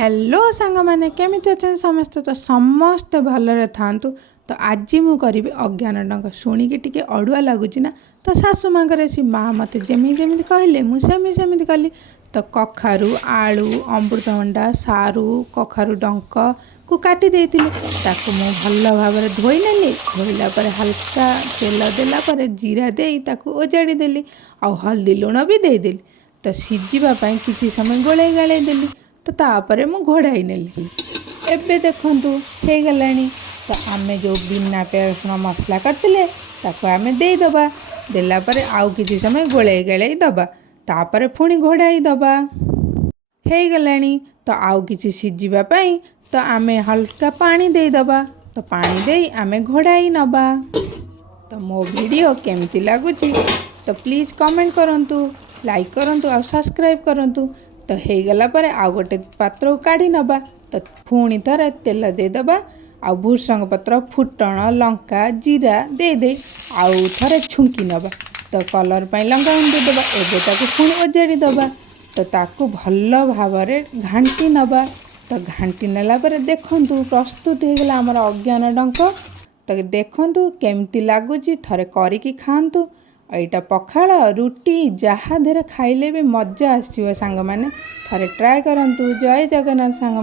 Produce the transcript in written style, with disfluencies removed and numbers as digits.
Hello सांग मैंने केमिति अच्छा समस्ते तो समस्ते भलरे थांतु। तो आज मु करी अज्ञान डंक शुणिकी टिके अड़ुआ लगुच ना। तो सासू माँ सी माँ मत जमी जमी कहले मुझे कली। तो कखारु आलू अमृतभंडा सारू कखारु डंक को काटी देइतिले ताकू मु भल भाव धोई नेली। धोइला पर हल्का तेल देला पर जीरा देई ताकू ओजाड़ी देली आ हल्दी लुण भी देदेली। तो सिझिबा पई किछि समय गोले गाले देली। तो तापर मु घोड़ाई नेली। एबे देखंतु हो गलानी। तो आमे जो बिना प्याज रसुण मसला करथिले ताको आमे देई दबा। देला परे आउ किछि समय गोले गाले दबा। तापर पुणी घोड़ाई दबा। हो गलानी। तो आउ किछि सिझिबा पई तो आमे हल्का पानी देई दबा। तो पानी देई आमे घोड़ाई नबा। तो मो वीडियो केमती लागुची तो प्लीज कमेंट करंतु, लाइक करंतु और सब्सक्राइब करंतु। तो हो गला परे आउ गोटे पात्र काढ़ी नबा। तो पुणी थरे तेल दे दबा आ भूसंग पत्र फुटण लंका जीरा दे दे आउ थरे छुंकी नबा। तो कलर पई लंका दे दबा। एबे ताकू पुणी ओजाड़ी दबा। तो ताकू भल भावरे घांटी नबा। तो घांटी नेला परे देखंतु प्रस्तुत हो गला हमर अज्ञान डंक। तो देखंतु केमती लागुची थरे करिकी खांतु। एटा पखाड़ रुटी जहा देरे खाइले भी मजा आसीबो सांग माने। थरे ट्राई करंतु। जय जगन्नाथ सांग।